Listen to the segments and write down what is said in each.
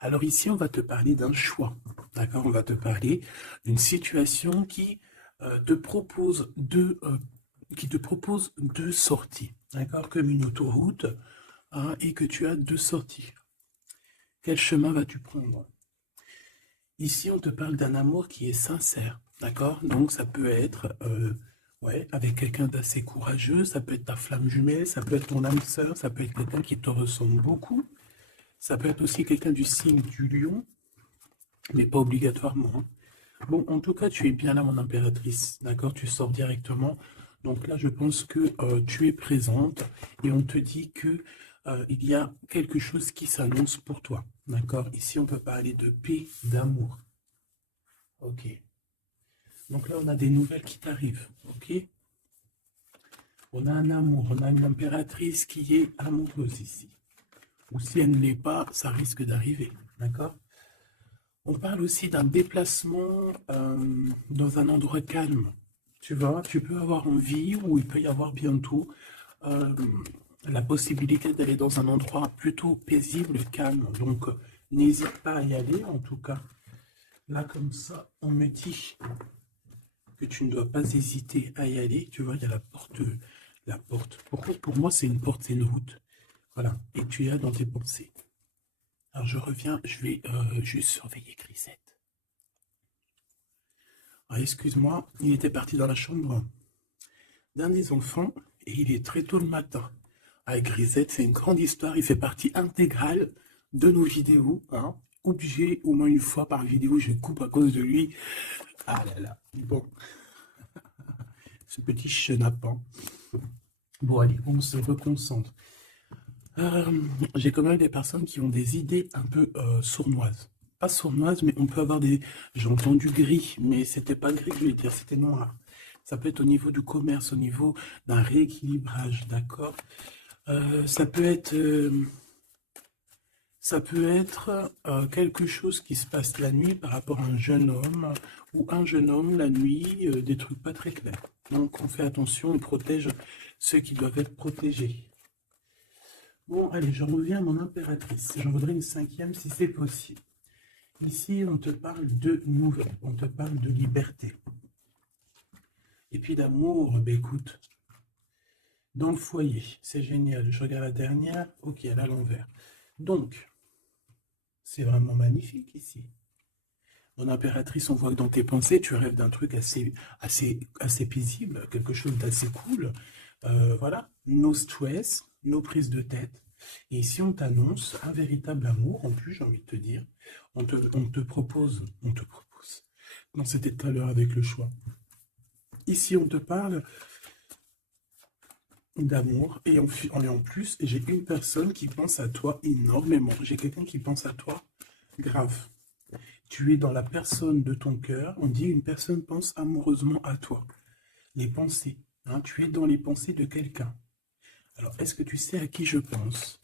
Alors ici, on va te parler d'un choix, d'accord? On va te parler d'une situation te propose qui te propose deux sorties, d'accord? Comme une autoroute, hein, et que tu as deux sorties. Quel chemin vas-tu prendre? Ici, on te parle d'un amour qui est sincère, d'accord? Donc, ça peut être ouais, avec quelqu'un d'assez courageux, ça peut être ta flamme jumelle, ça peut être ton âme sœur, ça peut être quelqu'un qui te ressemble beaucoup, ça peut être aussi quelqu'un du signe du lion, mais pas obligatoirement, hein. Bon, en tout cas, tu es bien là, mon impératrice, d'accord? Tu sors directement. Donc là, je pense que tu es présente et on te dit que il y a quelque chose qui s'annonce pour toi, d'accord? Ici, on peut parler de paix, d'amour. Ok. Donc là, on a des nouvelles qui t'arrivent. Ok. On a un amour, on a une impératrice qui est amoureuse ici. Ou si elle ne l'est pas, ça risque d'arriver. D'accord. On parle aussi d'un déplacement dans un endroit calme. Tu vois, tu peux avoir envie ou il peut y avoir bientôt euh, la possibilité d'aller dans un endroit plutôt paisible, calme. Donc, n'hésite pas à y aller. En tout cas, là, comme ça, on me dit que tu ne dois pas hésiter à y aller. Tu vois, il y a la porte. La porte. Pourquoi pour moi, c'est une porte, c'est une route. Voilà. Et tu es dans tes pensées. Alors, je reviens, je vais juste surveiller Grisette. Ah, excuse-moi, il était parti dans la chambre d'un des enfants et il est très tôt le matin. Avec Grisette, c'est une grande histoire. Il fait partie intégrale de nos vidéos, hein. Obligé, au moins une fois par vidéo, je coupe à cause de lui. Ah là là. Bon, ce petit chenapan. Bon, allez, on se reconcentre. J'ai quand même des personnes qui ont des idées un peu sournoises. Pas sournoises, mais on peut avoir des... J'ai entendu gris, mais c'était pas gris, je veux dire, c'était noir. Ça peut être au niveau du commerce, au niveau d'un rééquilibrage, d'accord? Ça peut être, quelque chose qui se passe la nuit par rapport à un jeune homme ou un jeune homme la nuit, des trucs pas très clairs. Donc on fait attention, on protège ceux qui doivent être protégés. Bon, allez, j'en reviens à mon impératrice. J'en voudrais une cinquième si c'est possible. Ici, on te parle de nouvelles, on te parle de liberté. Et puis d'amour, ben écoute, dans le foyer, c'est génial. Je regarde la dernière, ok, elle est à l'envers. Donc, c'est vraiment magnifique ici. Mon impératrice, on voit que dans tes pensées, tu rêves d'un truc assez paisible, quelque chose d'assez cool. Voilà, no stress, no prise de tête. Et ici, on t'annonce un véritable amour. En plus, j'ai envie de te dire, on te propose. Non, c'était tout à l'heure avec le choix. Ici, on te parle d'amour et en plus, j'ai une personne qui pense à toi énormément. J'ai quelqu'un qui pense à toi grave. Tu es dans la personne de ton cœur. On dit une personne pense amoureusement à toi. Les pensées, hein, tu es dans les pensées de quelqu'un. Alors, est-ce que tu sais à qui je pense?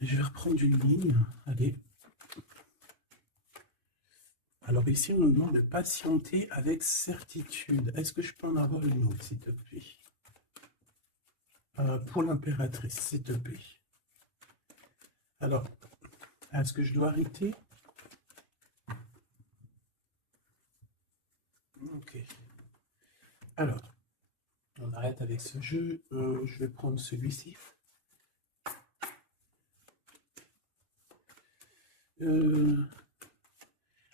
Je vais reprendre une ligne. Allez. Alors ici, on nous demande de patienter avec certitude. Est-ce que je peux en avoir une autre, s'il te plaît? Pour l'impératrice, s'il te plaît. Alors, est-ce que je dois arrêter? Ok. Alors, on arrête avec ce jeu. Je vais prendre celui-ci.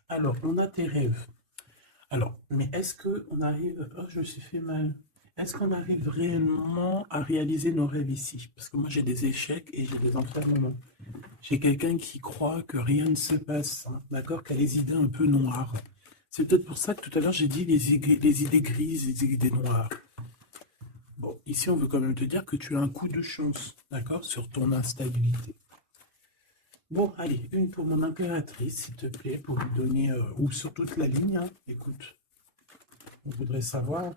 Alors, on a tes rêves. Alors, mais est-ce qu'on arrive... Oh, je me suis fait mal. Est-ce qu'on arrive réellement à réaliser nos rêves ici? Parce que moi, j'ai des échecs et j'ai des enfermements. J'ai quelqu'un qui croit que rien ne se passe, hein, d'accord? Qui a les idées un peu noires. C'est peut-être pour ça que tout à l'heure, j'ai dit les idées grises, les idées noires. Bon, ici, on veut quand même te dire que tu as un coup de chance, d'accord? Sur ton instabilité. Bon, allez, une pour mon impératrice, s'il te plaît, pour lui donner, ou sur toute la ligne, hein. Écoute, on voudrait savoir.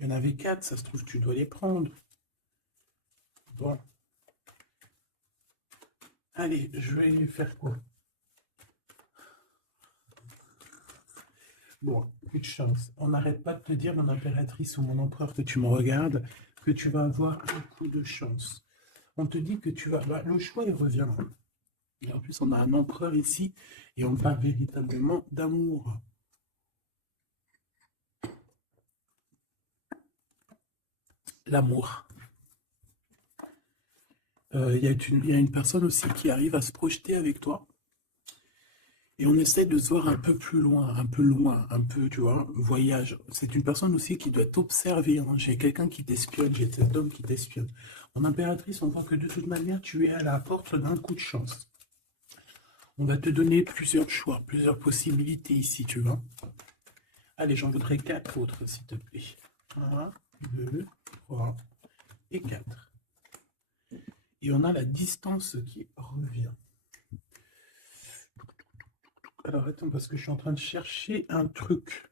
Il y en avait 4, ça se trouve, tu dois les prendre. Bon. Allez, je vais faire quoi? Bon, coup de chance. On n'arrête pas de te dire, mon impératrice ou mon empereur, que tu me regardes, que tu vas avoir un coup de chance. On te dit que tu vas... Bah, le choix, il revient. Et en plus, on a un empereur ici, et on parle véritablement d'amour. L'amour. Il y a une personne aussi qui arrive à se projeter avec toi. Et on essaie de se voir un peu plus loin, un peu, tu vois, voyage. C'est une personne aussi qui doit t'observer, hein. J'ai quelqu'un qui t'espionne, j'ai cet homme qui t'espionne. En impératrice, on voit que de toute manière, tu es à la porte d'un coup de chance. On va te donner plusieurs choix, plusieurs possibilités ici, tu vois. Allez, j'en voudrais 4 autres, s'il te plaît. 1, 2, 3 et 4. Et on a la distance qui revient. Alors, attends, parce que je suis en train de chercher un truc.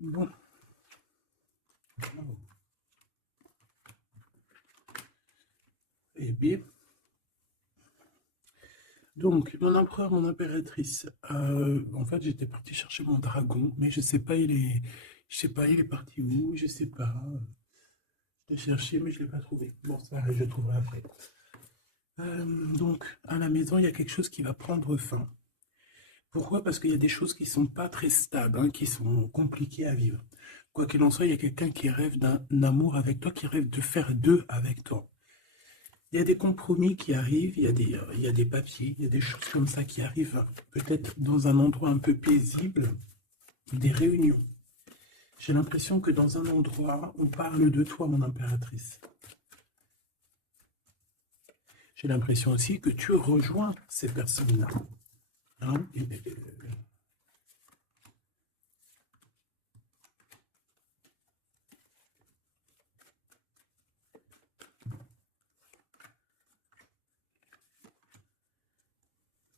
Bon. Et bien. Donc, mon empereur, mon impératrice. En fait, j'étais parti chercher mon dragon, mais je sais pas, je sais pas, il est parti où, je sais pas. Je l'ai cherché, mais je l'ai pas trouvé. Bon, ça, je le trouverai après. Donc, à la maison, il y a quelque chose qui va prendre fin. Pourquoi? Parce qu'il y a des choses qui sont pas très stables, hein, qui sont compliquées à vivre. Quoi qu'il en soit, il y a quelqu'un qui rêve d'un amour avec toi, qui rêve de faire deux avec toi. Il y a des compromis qui arrivent, il y a des papiers, il y a des choses comme ça qui arrivent, peut-être dans un endroit un peu paisible, des réunions. J'ai l'impression que dans un endroit, on parle de toi, mon impératrice. J'ai l'impression aussi que tu rejoins ces personnes-là. Hein?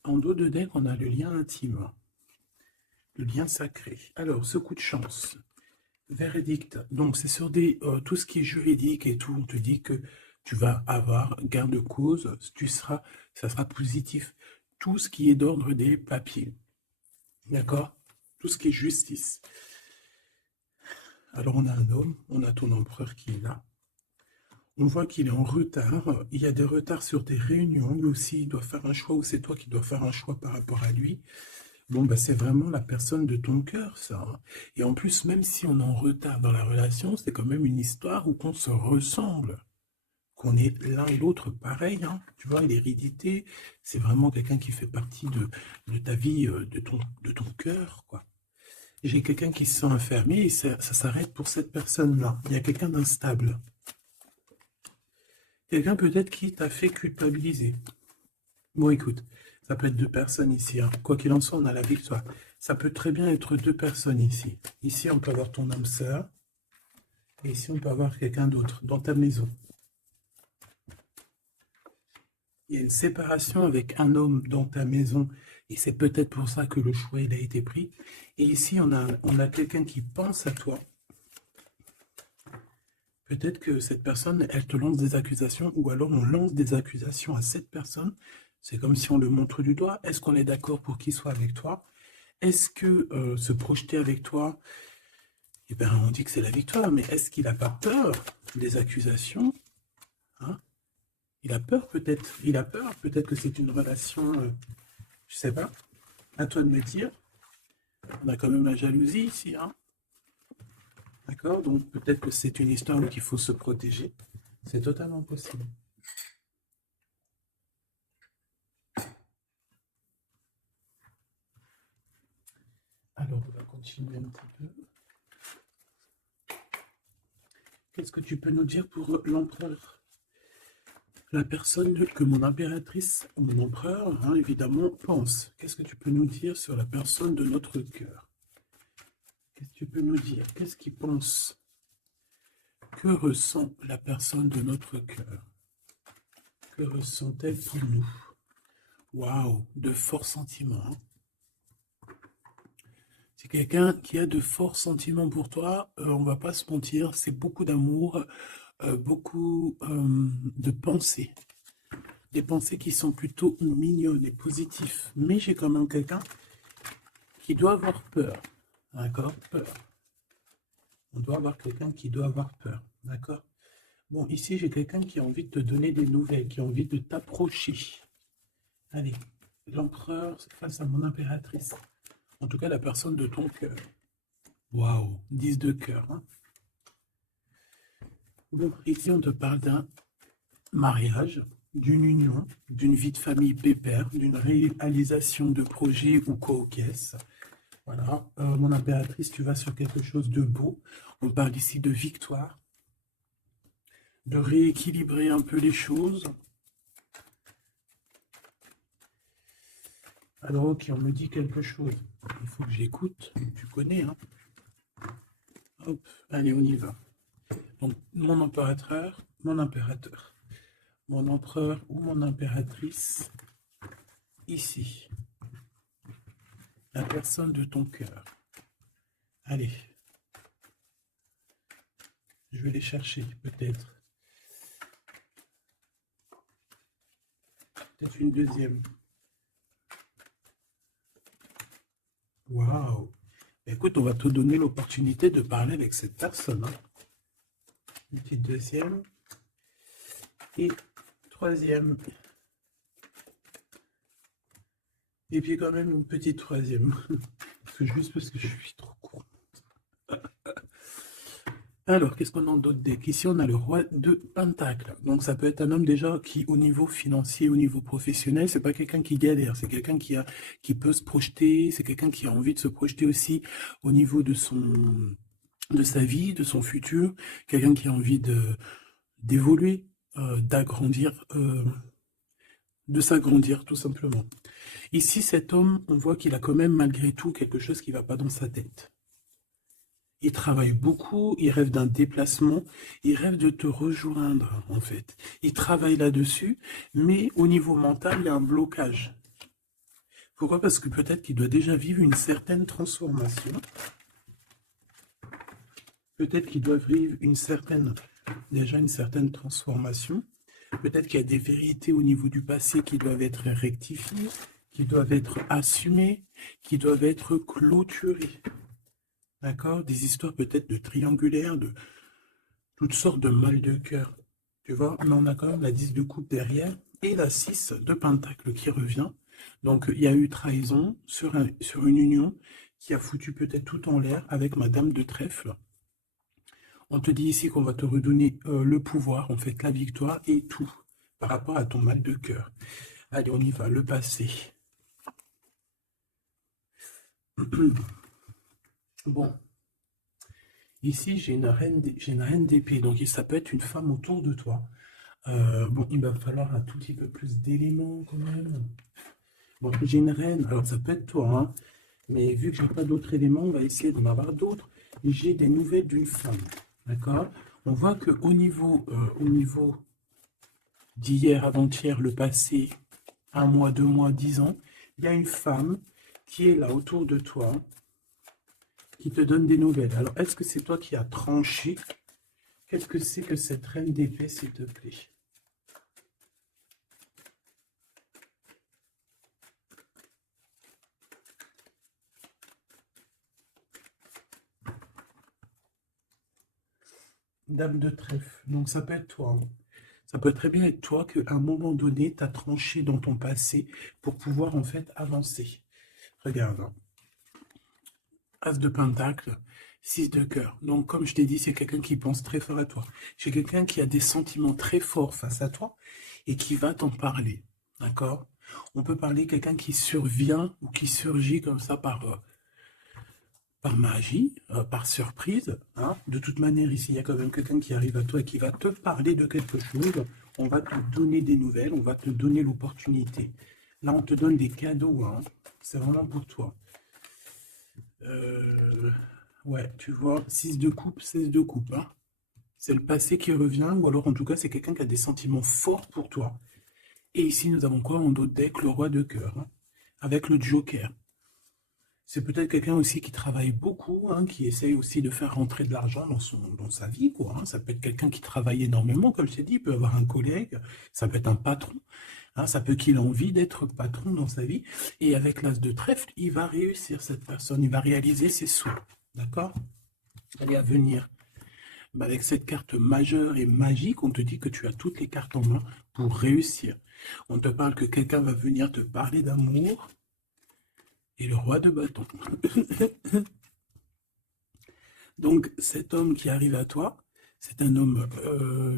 En dos de deck, on a le lien intime, le lien sacré. Alors, ce coup de chance, verdict. Donc, c'est sur tout ce qui est juridique et tout. On te dit que tu vas avoir gain de cause, ça sera positif. Tout ce qui est d'ordre des papiers. D'accord? Tout ce qui est justice. Alors, on a un homme, on a ton empereur qui est là. On voit qu'il est en retard. Il y a des retards sur des réunions. Lui aussi, il doit faire un choix, ou c'est toi qui dois faire un choix par rapport à lui. Bon, bah, c'est vraiment la personne de ton cœur, ça, hein. Et en plus, même si on est en retard dans la relation, c'est quand même une histoire où qu'on se ressemble, qu'on est l'un et l'autre pareil, hein. Tu vois, l'hérédité, c'est vraiment quelqu'un qui fait partie de ta vie, de ton cœur, quoi. J'ai quelqu'un qui se sent enfermé et ça s'arrête pour cette personne-là. Il y a quelqu'un d'instable. Quelqu'un peut-être qui t'a fait culpabiliser. Bon, écoute, ça peut être deux personnes ici, hein. Quoi qu'il en soit, on a la victoire. Ça peut très bien être deux personnes ici. Ici, on peut avoir ton âme sœur. Et ici, on peut avoir quelqu'un d'autre dans ta maison. Il y a une séparation avec un homme dans ta maison. Et c'est peut-être pour ça que le choix il a été pris. Et ici, on a quelqu'un qui pense à toi. Peut-être que cette personne, elle te lance des accusations, ou alors on lance des accusations à cette personne. C'est comme si on le montre du doigt. Est-ce qu'on est d'accord pour qu'il soit avec toi? Est-ce que se projeter avec toi, eh ben, on dit que c'est la victoire, mais est-ce qu'il n'a pas peur des accusations, hein? Il a peur peut-être. Il a peur peut-être que c'est une relation, je sais pas. À toi de me dire. On a quand même la jalousie ici, hein? D'accord? Donc peut-être que c'est une histoire où il faut se protéger. C'est totalement possible. Alors, on va continuer un petit peu. Qu'est-ce que tu peux nous dire pour l'empereur? La personne que mon impératrice, mon empereur, hein, évidemment, pense. Qu'est-ce que tu peux nous dire sur la personne de notre cœur? Qu'est-ce que tu peux nous dire? Qu'est-ce qu'il pense? Que ressent la personne de notre cœur? Que ressent-elle pour nous? Waouh, de forts sentiments, hein. C'est quelqu'un qui a de forts sentiments pour toi, on va pas se mentir, c'est beaucoup d'amour, beaucoup de pensées. Des pensées qui sont plutôt mignonnes et positives. Mais j'ai quand même quelqu'un qui doit avoir peur. D'accord? Peur. On doit avoir quelqu'un qui doit avoir peur. D'accord? Bon, ici, j'ai quelqu'un qui a envie de te donner des nouvelles, qui a envie de t'approcher. Allez, l'empereur face à mon impératrice. En tout cas, la personne de ton cœur. Waouh, 10 de cœur. Hein. Bon, ici, on te parle d'un mariage, d'une union, d'une vie de famille pépère, d'une réalisation de projets ou co-caisse. Voilà, mon impératrice, tu vas sur quelque chose de beau. On parle ici de victoire, de rééquilibrer un peu les choses. Alors, ok, on me dit quelque chose. Il faut que j'écoute. Tu connais, hein? Hop, allez, on y va. Donc, mon impérateur, mon empereur ou mon impératrice, ici. La personne de ton cœur. Allez. Je vais les chercher, peut-être. Peut-être une deuxième. Waouh! Écoute, on va te donner l'opportunité de parler avec cette personne. Hein. Une petite deuxième. Et troisième. Et puis quand même une petite troisième. Juste parce que je suis trop court. Alors, qu'est-ce qu'on a d'autre deck? Ici, on a le roi de Pentacle. Donc, ça peut être un homme déjà qui, au niveau financier, au niveau professionnel, c'est pas quelqu'un qui galère. C'est quelqu'un qui peut se projeter. C'est quelqu'un qui a envie de se projeter aussi au niveau de sa vie, de son futur. Quelqu'un qui a envie d'évoluer, d'agrandir, de s'agrandir, tout simplement. Ici, cet homme, on voit qu'il a quand même, malgré tout, quelque chose qui ne va pas dans sa tête. Il travaille beaucoup, il rêve d'un déplacement, il rêve de te rejoindre, en fait. Il travaille là-dessus, mais au niveau mental, il y a un blocage. Pourquoi? Parce que peut-être qu'il doit déjà vivre une certaine transformation. Peut-être qu'il doit vivre déjà une certaine transformation. Peut-être qu'il y a des vérités au niveau du passé qui doivent être rectifiées, qui doivent être assumées, qui doivent être clôturées. D'accord? Des histoires peut-être de triangulaires, de toutes sortes de mal de cœur. Tu vois? Mais on a quand même la 10 de coupe derrière et la 6 de pentacle qui revient. Donc, il y a eu trahison sur une union qui a foutu peut-être tout en l'air avec Madame de Trèfle. On te dit ici qu'on va te redonner le pouvoir, en fait, la victoire et tout par rapport à ton mal de cœur. Allez, on y va, le passé. Bon. Ici, j'ai une reine d'épée, donc ça peut être une femme autour de toi. Bon, il va falloir un tout petit peu plus d'éléments quand même. Bon, j'ai une reine, alors ça peut être toi, hein, mais vu que j'ai pas d'autres éléments, on va essayer d'en avoir d'autres. J'ai des nouvelles d'une femme, d'accord? On voit qu'au niveau d'hier, avant-hier, le passé, 1 mois, 2 mois, 10 ans, il y a une femme qui est là autour de toi, qui te donne des nouvelles. Alors, est-ce que c'est toi qui as tranché? Qu'est-ce que c'est que cette reine d'épée, s'il te plaît? Dame de trèfle. Donc, ça peut être toi. Hein. Ça peut très bien être toi qu'à un moment donné, tu as tranché dans ton passé pour pouvoir, en fait, avancer. Regarde. Hein. As de pentacle, 6 de cœur. Donc, comme je t'ai dit, c'est quelqu'un qui pense très fort à toi. C'est quelqu'un qui a des sentiments très forts face à toi et qui va t'en parler. D'accord? On peut parler de quelqu'un qui survient ou qui surgit comme ça par magie, par surprise. Hein. De toute manière, ici, il y a quand même quelqu'un qui arrive à toi et qui va te parler de quelque chose. On va te donner des nouvelles, on va te donner l'opportunité. Là, on te donne des cadeaux. Hein. C'est vraiment pour toi. Ouais, tu vois, 6 de coupe, 16 de coupe. Hein. C'est le passé qui revient, ou alors en tout cas, c'est quelqu'un qui a des sentiments forts pour toi. Et ici, nous avons quoi en d'autres deck? Le roi de cœur, hein, avec le joker. C'est peut-être quelqu'un aussi qui travaille beaucoup, hein, qui essaye aussi de faire rentrer de l'argent dans sa vie, quoi. Hein. Ça peut être quelqu'un qui travaille énormément, comme je t'ai dit, il peut avoir un collègue, ça peut être un patron, hein, ça peut qu'il ait envie d'être patron dans sa vie. Et avec l'as de trèfle, il va réussir, cette personne, il va réaliser ses souhaits. D'accord? Elle est à venir. bah, avec cette carte majeure et magique, on te dit que tu as toutes les cartes en main pour réussir. On te parle que quelqu'un va venir te parler d'amour. Et le roi de bâton. Donc, cet homme qui arrive à toi, c'est un homme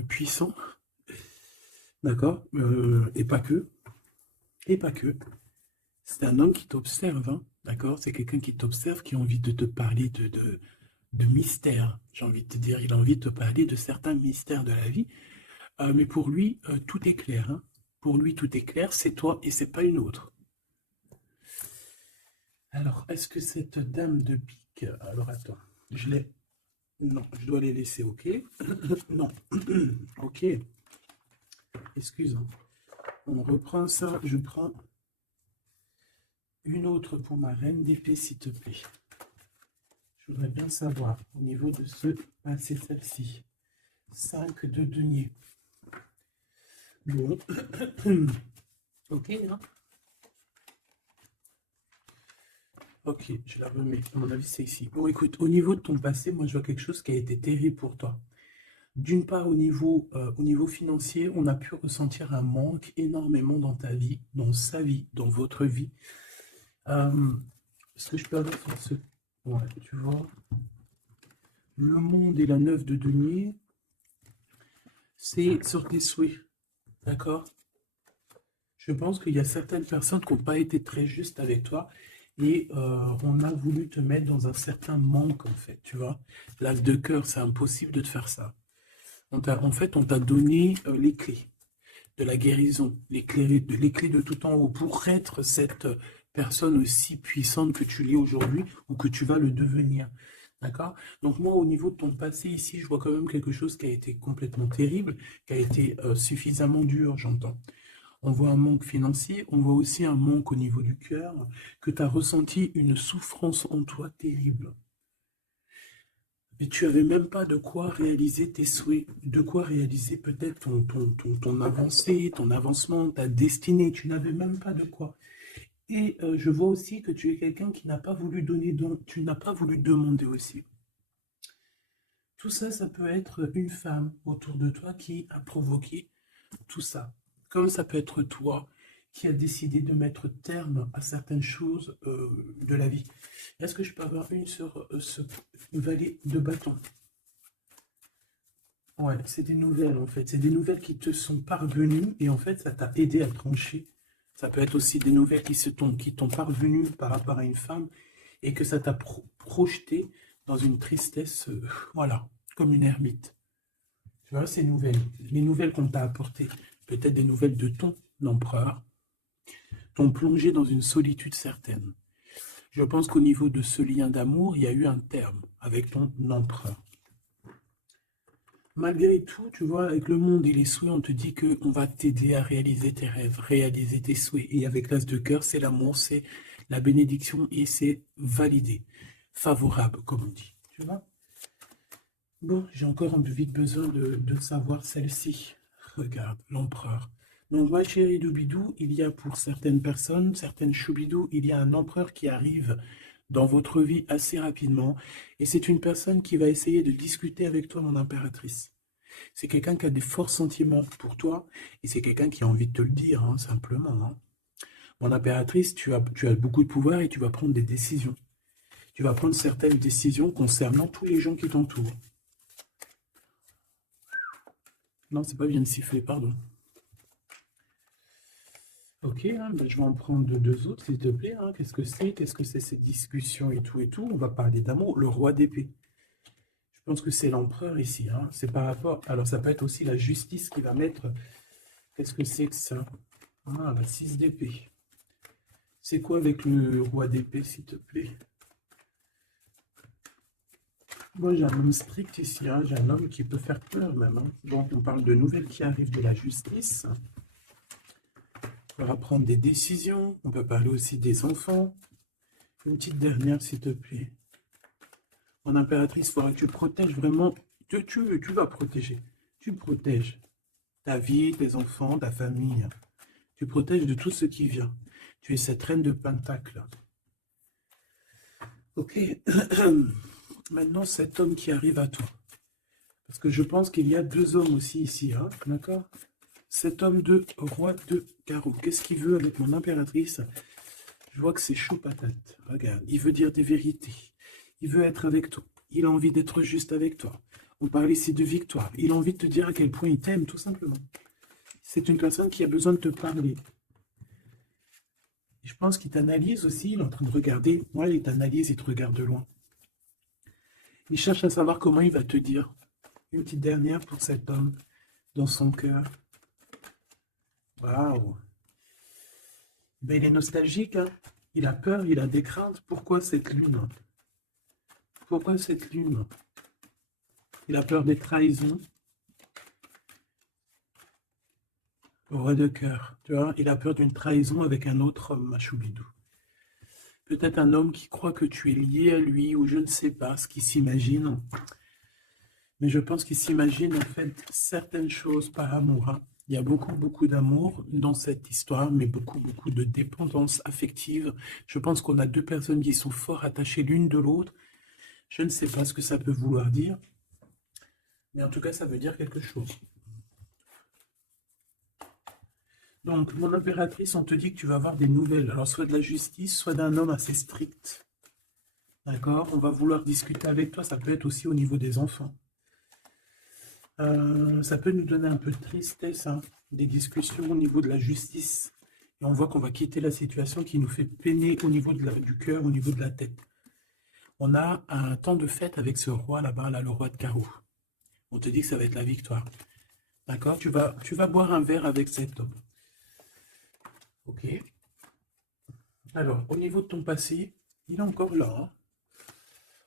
puissant, d'accord, et pas que. Et pas que. C'est un homme qui t'observe, hein, d'accord. C'est quelqu'un qui t'observe, qui a envie de te parler de mystères. J'ai envie de te dire, il a envie de te parler de certains mystères de la vie. Mais pour lui, tout est clair. Hein. Pour lui, tout est clair. C'est toi et c'est pas une autre. Alors, est-ce que cette dame de pique... Alors, attends, je l'ai... Non, je dois les laisser, ok. Non, ok. Excuse. Hein. On reprend ça, je prends une autre pour ma reine d'épée, s'il te plaît. Je voudrais bien savoir, au niveau de ce... Ah, c'est celle-ci. 5 de denier. Bon. Ok, hein. Ok, je la remets. À mon avis, c'est ici. Bon, écoute, au niveau de ton passé, moi, je vois quelque chose qui a été terrible pour toi. D'une part, au niveau financier, on a pu ressentir un manque énormément dans ta vie, dans sa vie, dans votre vie. Est-ce que je peux avoir sur ce... Ouais, tu vois. Le monde et la 9 de denier, c'est sur tes souhaits. D'accord? Je pense qu'il y a certaines personnes qui n'ont pas été très justes avec toi et on a voulu te mettre dans un certain manque, en fait, tu vois. L'as de cœur, c'est impossible de te faire ça. En fait, on t'a donné les clés de la guérison, les clés de tout en haut pour être cette personne aussi puissante que tu l'es aujourd'hui ou que tu vas le devenir. D'accord? Donc moi, au niveau de ton passé ici, je vois quand même quelque chose qui a été complètement terrible, qui a été suffisamment dur, j'entends. On voit un manque financier, on voit aussi un manque au niveau du cœur, que tu as ressenti une souffrance en toi terrible. Mais tu n'avais même pas de quoi réaliser tes souhaits, de quoi réaliser peut-être ton avancée, ton avancement, ta destinée. Tu n'avais même pas de quoi. Et je vois aussi que tu es quelqu'un qui n'a pas voulu donner, donc tu n'as pas voulu demander aussi. Tout ça, ça peut être une femme autour de toi qui a provoqué tout ça. Comme ça peut être toi qui a décidé de mettre terme à certaines choses de la vie. Est-ce que je peux avoir une sur ce valet de bâton? Ouais, c'est des nouvelles en fait. C'est des nouvelles qui te sont parvenues et en fait, ça t'a aidé à trancher. Ça peut être aussi des nouvelles qui t'ont parvenues par rapport à une femme et que ça t'a projeté dans une tristesse, voilà, comme une ermite. Tu vois, ces nouvelles, les nouvelles qu'on t'a apportées, peut-être des nouvelles de ton empereur, t'ont plongé dans une solitude certaine. Je pense qu'au niveau de ce lien d'amour, il y a eu un terme avec ton empereur. Malgré tout, tu vois, avec le monde et les souhaits, on te dit qu'on va t'aider à réaliser tes rêves, réaliser tes souhaits. Et avec l'as de cœur, c'est l'amour, c'est la bénédiction et c'est validé, favorable, comme on dit. Tu vois? Bon, j'ai encore un peu vite besoin de savoir celle-ci. Regarde, l'empereur. Donc, ma chérie Doubidou, il y a pour certaines personnes, certaines choubidou, il y a un empereur qui arrive dans votre vie assez rapidement. Et c'est une personne qui va essayer de discuter avec toi, mon impératrice. C'est quelqu'un qui a des forts sentiments pour toi. Et c'est quelqu'un qui a envie de te le dire, hein, simplement. Hein. Mon impératrice, tu as beaucoup de pouvoir et tu vas prendre des décisions. Tu vas prendre certaines décisions concernant tous les gens qui t'entourent. Non, c'est pas bien de siffler, pardon. Ok, hein, ben, je vais en prendre deux autres, s'il te plaît. Hein. Qu'est-ce que c'est? Qu'est-ce que c'est ces discussions et tout et tout? On va parler d'amour. Le roi d'épée. Je pense que c'est l'empereur ici. Hein. C'est par rapport... Alors, ça peut être aussi la justice qui va mettre... Qu'est-ce que c'est que ça? Ah, la 6 d'épée. C'est quoi avec le roi d'épée, s'il te plaît? Moi, j'ai un homme strict ici. Hein. J'ai un homme qui peut faire peur, même. Hein. Donc, on parle de nouvelles qui arrivent de la justice. On va prendre des décisions. On peut parler aussi des enfants. Une petite dernière, s'il te plaît. Mon impératrice, il faudra que tu protèges vraiment. Tu vas protéger. Tu protèges ta vie, tes enfants, ta famille. Tu protèges de tout ce qui vient. Tu es cette reine de Pentacle. Ok. Maintenant, cet homme qui arrive à toi. Parce que je pense qu'il y a deux hommes aussi ici, hein, d'accord? Cet homme de roi de carreau, qu'est-ce qu'il veut avec mon impératrice? Je vois que c'est chaud patate. Regarde, il veut dire des vérités. Il veut être avec toi. Il a envie d'être juste avec toi. On parle ici de victoire. Il a envie de te dire à quel point il t'aime, tout simplement. C'est une personne qui a besoin de te parler. Je pense qu'il t'analyse aussi. Il est en train de regarder. Ouais, il t'analyse, il te regarde de loin. Il cherche à savoir comment il va te dire. Une petite dernière pour cet homme dans son cœur. Waouh! Ben, il est nostalgique, hein. Il a peur, il a des craintes. Pourquoi cette lune? Pourquoi cette lune? Il a peur des trahisons. Roi de cœur, tu vois, il a peur d'une trahison avec un autre homme, Machoubidou. Peut-être un homme qui croit que tu es lié à lui, ou je ne sais pas ce qu'il s'imagine. Mais je pense qu'il s'imagine en fait certaines choses par amour, hein. Il y a beaucoup, beaucoup d'amour dans cette histoire, mais beaucoup, beaucoup de dépendance affective. Je pense qu'on a deux personnes qui sont fort attachées l'une de l'autre. Je ne sais pas ce que ça peut vouloir dire, mais en tout cas, ça veut dire quelque chose. Donc, mon impératrice, on te dit que tu vas avoir des nouvelles. Alors, soit de la justice, soit d'un homme assez strict. D'accord? On va vouloir discuter avec toi. Ça peut être aussi au niveau des enfants. Ça peut nous donner un peu de tristesse, hein, des discussions au niveau de la justice. Et on voit qu'on va quitter la situation qui nous fait peiner au niveau du cœur, au niveau de la tête. On a un temps de fête avec ce roi là-bas, là, le roi de carreau. On te dit que ça va être la victoire. D'accord? Tu vas boire un verre avec cet homme. Ok. Alors, au niveau de ton passé, il est encore là, hein.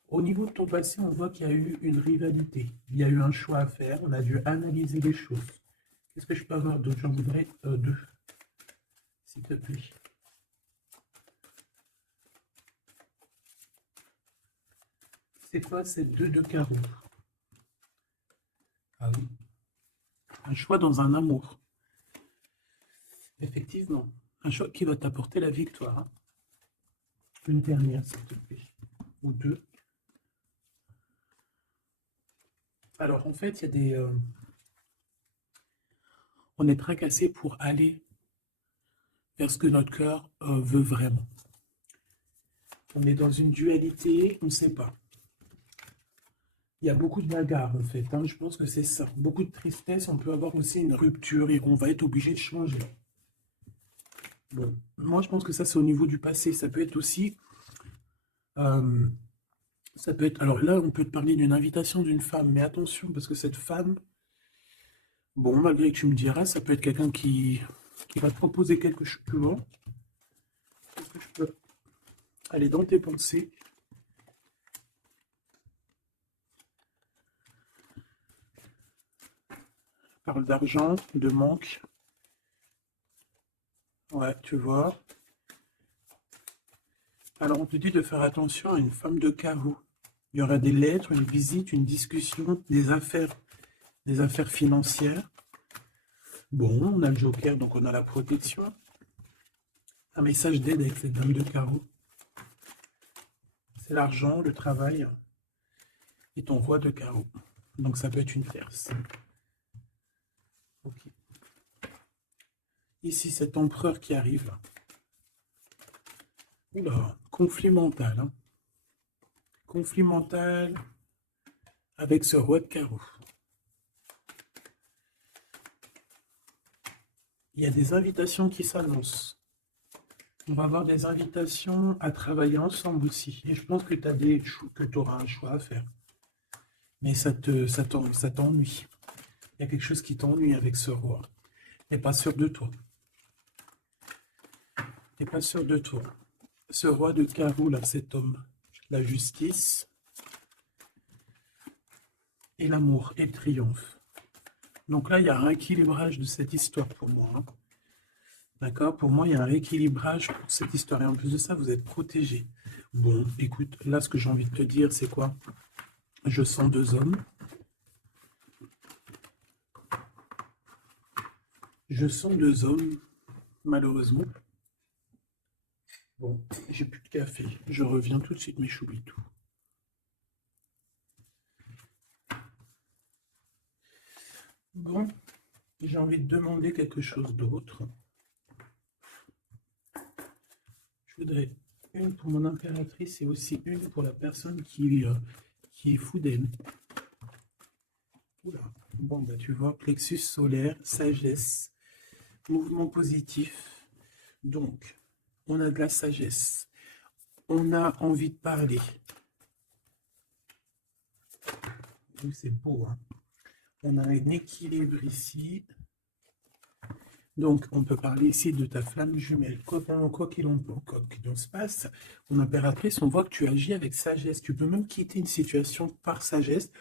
Au niveau de ton passé, on voit qu'il y a eu une rivalité. Il y a eu un choix à faire. On a dû analyser les choses. Qu'est-ce que je peux avoir d'autre? J'en voudrais deux, s'il te plaît. C'est quoi ces deux de carreau? Ah oui. Un choix dans un amour. Effectivement. Un choix qui va t'apporter la victoire, hein. Une dernière, s'il te plaît. Ou deux. Alors, en fait, il y a des... on est tracassé pour aller vers ce que notre cœur veut vraiment. On est dans une dualité, on ne sait pas. Il y a beaucoup de bagarres, en fait, hein. Je pense que c'est ça. Beaucoup de tristesse, on peut avoir aussi une rupture et on va être obligé de changer. Bon, moi, je pense que ça, c'est au niveau du passé. Ça peut être aussi... ça peut être... Alors là, on peut te parler d'une invitation d'une femme, mais attention, parce que cette femme, bon, malgré que tu me diras, ça peut être quelqu'un qui va te proposer quelque chose. Bon, est-ce que je peux aller dans tes pensées? Parle d'argent, de manque. Ouais, tu vois. Alors, on te dit de faire attention à une femme de carreau. Il y aura des lettres, une visite, une discussion, des affaires financières. Bon, on a le joker, donc on a la protection. Un message d'aide avec cette dame de carreau. C'est l'argent, le travail et ton roi de carreau. Donc ça peut être une tierce. Ok. Ici, cet empereur qui arrive. Oula, conflit mental, hein. Conflit mental avec ce roi de carreau. Il y a des invitations qui s'annoncent. On va avoir des invitations à travailler ensemble aussi. Et je pense que tu auras un choix à faire. Mais ça t'ennuie. Il y a quelque chose qui t'ennuie avec ce roi. Tu n'es pas sûr de toi. Tu n'es pas sûr de toi. Ce roi de carreau, là, cet homme, la justice et l'amour et le triomphe. Donc là, il y a un rééquilibrage de cette histoire pour moi, hein. D'accord? Pour moi, il y a un rééquilibrage pour cette histoire. Et en plus de ça, vous êtes protégés. Bon, écoute, là, ce que j'ai envie de te dire, c'est quoi? Je sens deux hommes. Je sens deux hommes, malheureusement. Bon, j'ai plus de café. Je reviens tout de suite, mes choubitou. j'ai envie de demander quelque chose d'autre. Je voudrais une pour mon impératrice et aussi une pour la personne qui est fou d'elle. Oula. Bon, bah, tu vois, plexus solaire, sagesse, mouvement positif. Donc, on a de la sagesse. On a envie de parler. C'est beau, hein. On a un équilibre ici. Donc, on peut parler ici de ta flamme jumelle. Quoi qu'il en se passe, mon impératrice, on voit que tu agis avec sagesse. Tu peux même quitter une situation par sagesse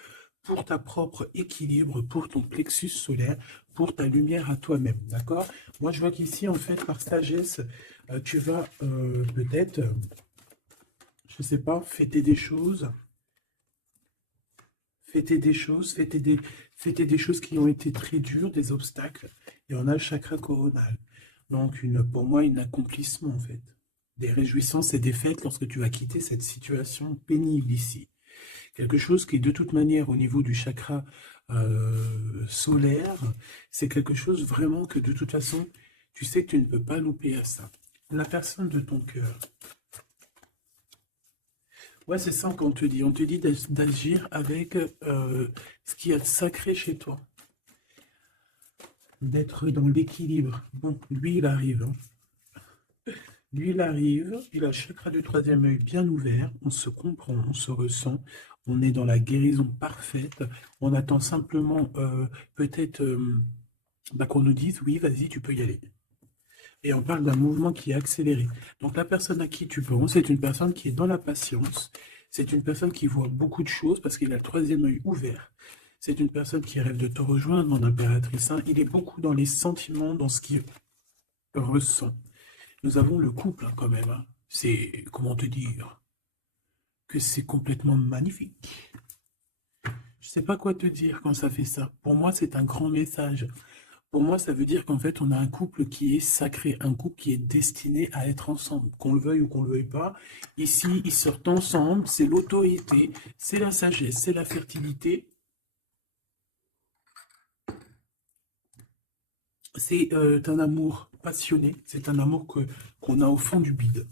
pour ta propre équilibre, pour ton plexus solaire, pour ta lumière à toi-même. D'accord? Moi, je vois qu'ici, en fait, par sagesse, tu vas peut-être, je ne sais pas, fêter des choses. Fêter des choses, fêter des choses qui ont été très dures, des obstacles. Et on a le chakra coronal. Donc, pour moi, un accomplissement, en fait. Des réjouissances et des fêtes lorsque tu vas quitter cette situation pénible ici. Quelque chose qui, de toute manière, au niveau du chakra solaire, c'est quelque chose vraiment que, de toute façon, tu sais que tu ne peux pas louper à ça. La personne de ton cœur. Ouais, c'est ça qu'on te dit. On te dit d'agir avec ce qu'il y a de sacré chez toi. D'être dans l'équilibre. Bon, lui, il arrive. Hein. Lui, il arrive. Il a le chakra du troisième œil bien ouvert. On se comprend, on se ressent. On est dans la guérison parfaite. On attend simplement peut-être qu'on nous dise, oui, vas-y, tu peux y aller. Et on parle d'un mouvement qui est accéléré. Donc la personne à qui tu penses, c'est une personne qui est dans la patience. C'est une personne qui voit beaucoup de choses parce qu'il a le troisième œil ouvert. C'est une personne qui rêve de te rejoindre, mon impératrice. Hein. Il est beaucoup dans les sentiments, dans ce qu'il ressent. Nous avons le couple hein, quand même. Hein. C'est, comment te dire, que c'est complètement magnifique. Je ne sais pas quoi te dire quand ça fait ça. Pour moi, c'est un grand message. Pour moi, ça veut dire qu'en fait, on a un couple qui est sacré, un couple qui est destiné à être ensemble, qu'on le veuille ou qu'on ne le veuille pas. Ici, ils sortent ensemble, c'est l'autorité, c'est la sagesse, c'est la fertilité. C'est un amour passionné, c'est un amour qu'on a au fond du bide.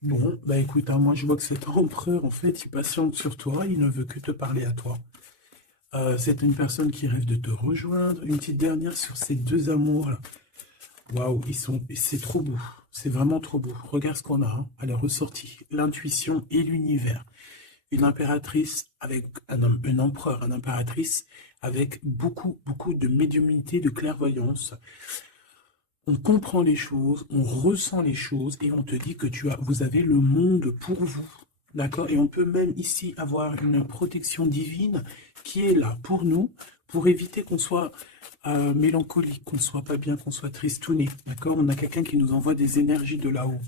Bon, bah écoute, hein, moi je vois que cet empereur, en fait, il patiente sur toi, il ne veut que te parler à toi. C'est une personne qui rêve de te rejoindre. Une petite dernière sur ces deux amours-là. Waouh, c'est trop beau. C'est vraiment trop beau. Regarde ce qu'on a hein, à la ressortie. L'intuition et l'univers. Une impératrice avec un empereur, une impératrice avec beaucoup, beaucoup de médiumnité, de clairvoyance. On comprend les choses, on ressent les choses et on te dit que vous avez le monde pour vous. D'accord? Et on peut même ici avoir une protection divine qui est là pour nous, pour éviter qu'on soit mélancolique, qu'on ne soit pas bien, qu'on soit tristouné. D'accord? On a quelqu'un qui nous envoie des énergies de là-haut.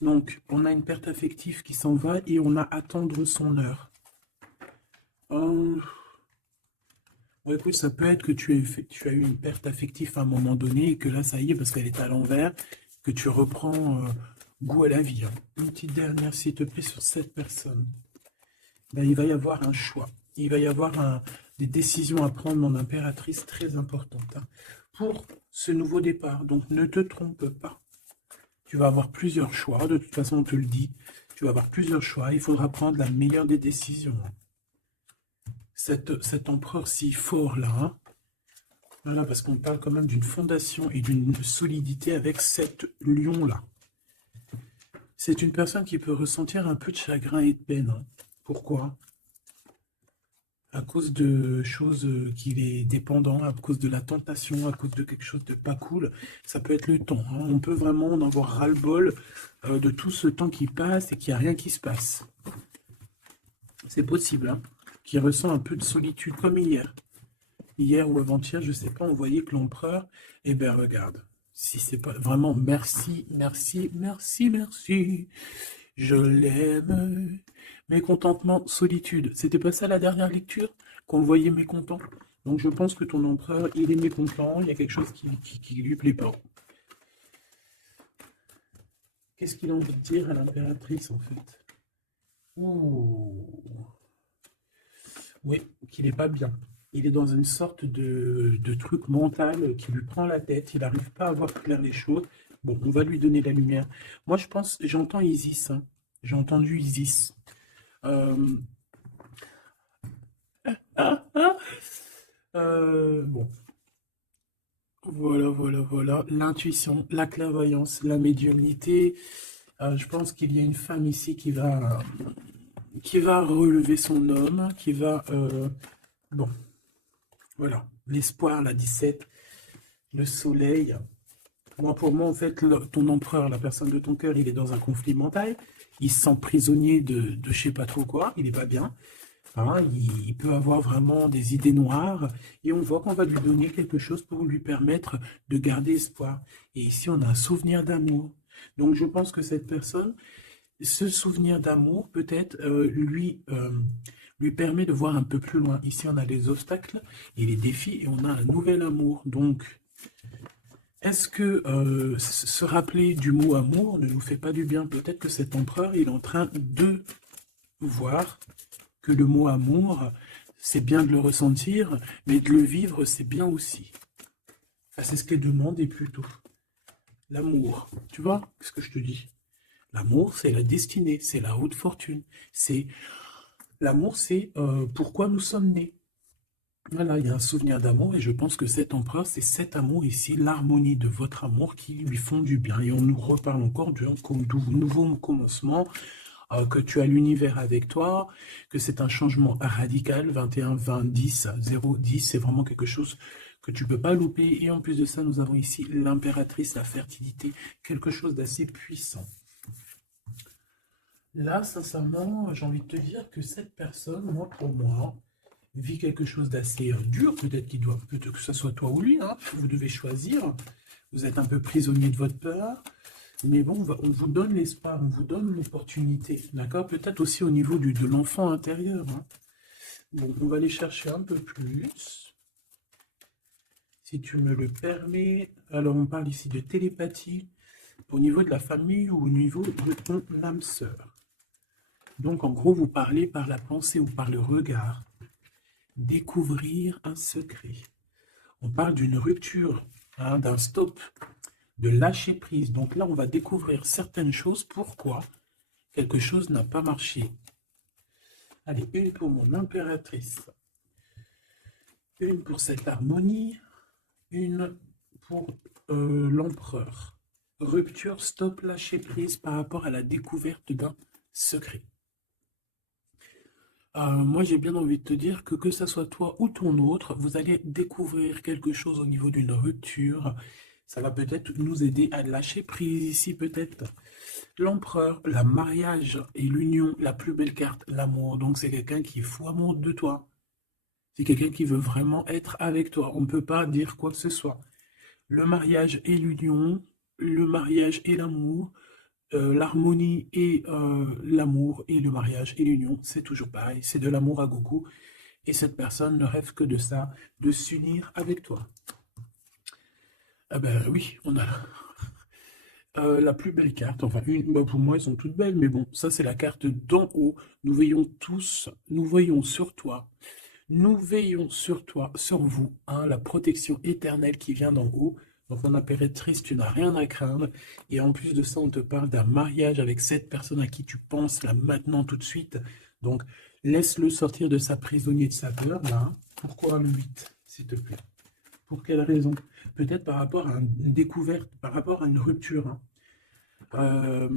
Donc, on a une perte affective qui s'en va et on a à attendre son heure. Bon, écoute, ça peut être que tu as eu une perte affective à un moment donné et que là, ça y est, parce qu'elle est à l'envers, que tu reprends goût à la vie. Hein. Une petite dernière, s'il te plaît, sur cette personne. Ben, il va y avoir un choix. Il va y avoir des décisions à prendre, mon impératrice, très importantes. Hein, pour ce nouveau départ. Donc, ne te trompe pas. Tu vas avoir plusieurs choix. De toute façon, on te le dit. Tu vas avoir plusieurs choix. Il faudra prendre la meilleure des décisions. Cet empereur si fort là, hein, voilà, parce qu'on parle quand même d'une fondation et d'une solidité avec cet lion-là. C'est une personne qui peut ressentir un peu de chagrin et de peine. Hein. Pourquoi? À cause de choses qu'il est dépendant, à cause de la tentation, à cause de quelque chose de pas cool. Ça peut être le temps. Hein. On peut vraiment en avoir ras-le-bol de tout ce temps qui passe et qu'il n'y a rien qui se passe. C'est possible, hein, qu'il ressent un peu de solitude comme hier. Hier ou avant-hier, je ne sais pas, on voyait que l'empereur, eh bien regarde, si c'est pas vraiment merci, merci, merci, merci, je l'aime. Mécontentement, solitude. C'était pas ça la dernière lecture? Qu'on le voyait mécontent? Donc je pense que ton empereur, il est mécontent, il y a quelque chose qui lui plaît pas. Qu'est-ce qu'il a envie de dire à l'impératrice en fait? Ouh. Oui, qu'il n'est pas bien. Il est dans une sorte de truc mental qui lui prend la tête. Il n'arrive pas à voir clair les choses. Bon, on va lui donner la lumière. Moi, je pense, j'entends Isis, hein. J'ai entendu Isis. Euh, ah, ah, bon, voilà, voilà, voilà. L'intuition, la clairvoyance, la médiumnité. Je pense qu'il y a une femme ici qui va relever son homme, qui va... bon, voilà. L'espoir, la 17, le soleil. Moi, pour moi, en fait, ton empereur, la personne de ton cœur, il est dans un conflit mental. Il se sent prisonnier de je sais pas trop quoi. Il n'est pas bien. Hein, il peut avoir vraiment des idées noires. Et on voit qu'on va lui donner quelque chose pour lui permettre de garder espoir. Et ici, on a un souvenir d'amour. Donc, je pense que cette personne, ce souvenir d'amour, peut-être, lui permet de voir un peu plus loin. Ici, on a les obstacles et les défis et on a un nouvel amour. Donc, est-ce que se rappeler du mot amour ne nous fait pas du bien? Peut-être que cet empereur, il est en train de voir que le mot amour, c'est bien de le ressentir, mais de le vivre, c'est bien aussi. Enfin, c'est ce qu'elle demande plutôt. L'amour, tu vois ce que je te dis? L'amour, c'est la destinée, c'est la haute fortune. C'est L'amour, c'est pourquoi nous sommes nés. Voilà, il y a un souvenir d'amour et je pense que cet empereur, c'est cet amour ici, l'harmonie de votre amour qui lui font du bien. Et on nous reparle encore d'un nouveau commencement, que tu as l'univers avec toi, que c'est un changement radical, 21, 20, 10, 0, 10, c'est vraiment quelque chose que tu ne peux pas louper. Et en plus de ça, nous avons ici l'impératrice, la fertilité, quelque chose d'assez puissant. Là, sincèrement, j'ai envie de te dire que cette personne, moi, pour moi, vit quelque chose d'assez dur, peut-être que ce soit toi ou lui, hein, vous devez choisir, vous êtes un peu prisonnier de votre peur, mais bon, on vous donne l'espoir, on vous donne l'opportunité, d'accord? Peut-être aussi au niveau de l'enfant intérieur, hein. Bon, on va aller chercher un peu plus, si tu me le permets. Alors, on parle ici de télépathie, au niveau de la famille ou au niveau de ton âme sœur. Donc, en gros, vous parlez par la pensée ou par le regard. Découvrir un secret. On parle d'une rupture, hein, d'un stop, de lâcher prise. Donc là, on va découvrir certaines choses. Pourquoi quelque chose n'a pas marché? Allez, une pour mon impératrice. Une pour cette harmonie. Une pour l'empereur. Rupture, stop, lâcher prise par rapport à la découverte d'un secret. Moi, j'ai bien envie de te dire que ça soit toi ou ton autre, vous allez découvrir quelque chose au niveau d'une rupture. Ça va peut-être nous aider à lâcher prise ici, peut-être. L'empereur, le mariage et l'union, la plus belle carte, l'amour. Donc, c'est quelqu'un qui est fou amoureux de toi. C'est quelqu'un qui veut vraiment être avec toi. On ne peut pas dire quoi que ce soit. Le mariage et l'union, le mariage et l'amour, l'harmonie et l'amour et le mariage et l'union, c'est toujours pareil, c'est de l'amour à gogo. Et cette personne ne rêve que de ça, de s'unir avec toi. Ah ben oui, on a la plus belle carte, enfin pour moi elles sont toutes belles, mais bon, ça c'est la carte d'en haut. Nous veillons tous, nous veillons sur toi. Nous veillons sur toi, sur vous, hein, la protection éternelle qui vient d'en haut. Donc mon impératrice, tu n'as rien à craindre. Et en plus de ça, on te parle d'un mariage avec cette personne à qui tu penses là maintenant tout de suite. Donc laisse-le sortir de sa prisonnier de sa peur là, hein. Pourquoi le 8, s'il te plaît? Pour quelle raison? Peut-être par rapport à une découverte, par rapport à une rupture, hein. Euh,